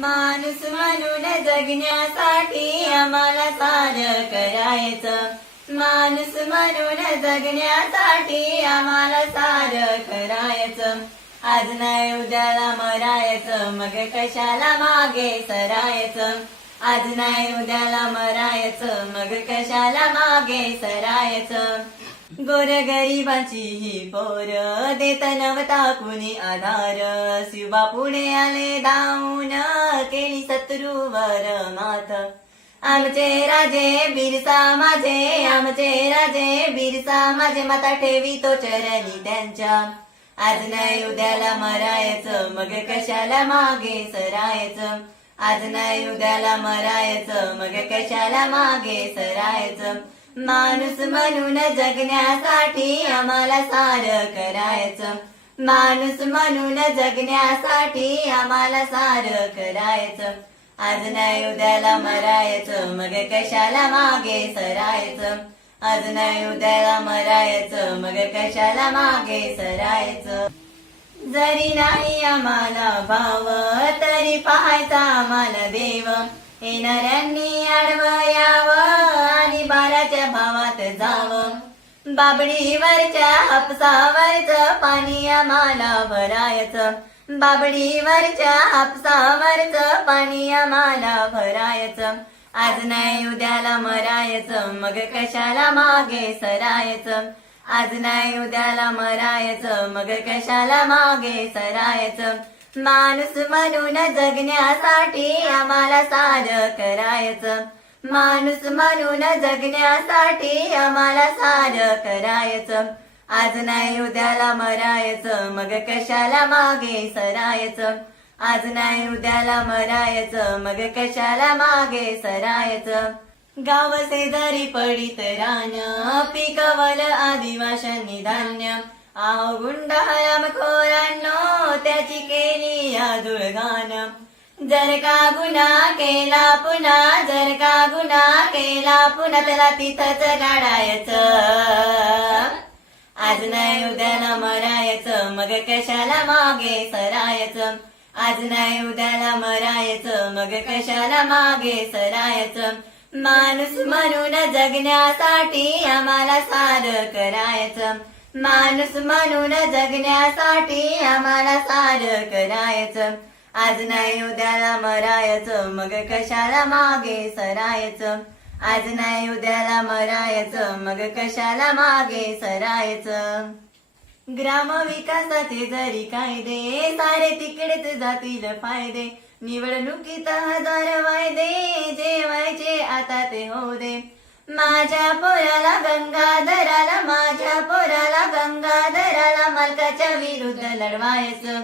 माणूस म्हणून जगण्यासाठी आम्हाला सारं करायचं. माणूस म्हणून जगण्यासाठी आम्हाला सारं करायचं. आज नाही उद्याला मरायचं. मग कशाला मागे सरायचं? आज नाही उद्याला मरायचं. मग कशाला मागे सरायचं? गोरगरिबांची ही पोर देत नवता कुणी आधार. शिवा पुढे आले धावून केली शत्रूवर मात. आमचे राजे बिरसा माझे आमचे राजे बिरसा माझे माता ठेवी तो चरणी त्यांच्या. आज नाही उद्याला मरायचं मग कशाला मागे सरायचं? आज नाही उद्याला मरायचं मग कशाला मागे सरायचं? माणूस म्हणून जगण्यासाठी आम्हाला सारं करायचं. माणूस म्हणून जगण्यासाठी आम्हाला सारं करायचं. आज नाही उद्याला मरायचं मग कशाला मागे सरायचं? आज नाही उद्याला मरायचं मग कशाला मागे सरायचं? जरी नाही आम्हाला भाव तरी पाहायचा आम्हाला देव. येणाऱ्यांनी आडवं यावं बाबडीवरच्या हापसावरचं पाणी आम्हाला भरायचं. बाबडीवरच्या हापसावरचं पाणी आम्हाला भरायचं. आज नाही उद्याला मरायचं मग कशाला मागे सरायचं? आज नाही उद्याला मरायचं मग कशाला मागे सरायचं? माणूस म्हणून जगण्यासाठी आम्हाला सारं करायचं. माणूस म्हणून जगण्यासाठी आम्हाला सारं करायचं. आज नाही उद्याला मरायचं. मग कशाला मागे सरायचं? आज नाही उद्याला मरायचं. मग कशाला मागे सरायचं? गाव शेजारी पडित रान पिकवल आदिवाशांनी धान्य आव गुंड हराम खोरांनो त्याची केली या गान जर का गुन्हा केला पुन्हा जर का गुन्हा केला पुन्हा त्याला तिथंच गाडायचं आज नाही उद्याला मरायचं. मग कशाला मागे सरायचं? आज नाही उद्याला मरायचं. मग कशाला मागे सरायचं? माणूस म्हणून जगण्यासाठी आम्हाला सारं करायचं. माणूस म्हणून जगण्यासाठी आम्हाला सारं करायचं. आज नाही उद्याला मरायचं. मग कशाला मागे सरायचं? आज नाही उद्याला मरायचं. मग कशाला मागे सरायचं? ग्राम विकासाचे जरी कायदे सारे तिकडेच जातील फायदे. निवडणुकीत हजार वायदे जेवायचे आता ते होऊ दे माझ्या पोराला गंगाधराला माझ्या पोराला गंगाधराला मालकाच्या विरुद्ध लढवायचं.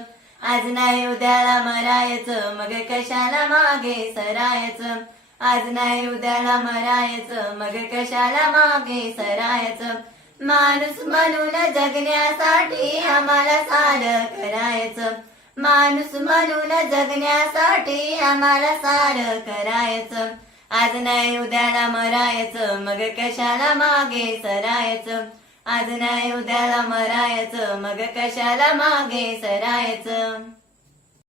आज नाही उद्याला मरायचं. मग कशाला मागे सरायचं? आज नाही उद्याला मरायचं. मग कशाला मागे सरायचं? माणूस म्हणून जगण्यासाठी आम्हाला सारं करायचं. माणूस म्हणून जगण्यासाठी आम्हाला सारं करायचं. आज नाही उद्याला मरायचं. मग कशाला मागे सरायचं? आज नाही उद्याला मरायचं. मग कशाला मागे सरायचं?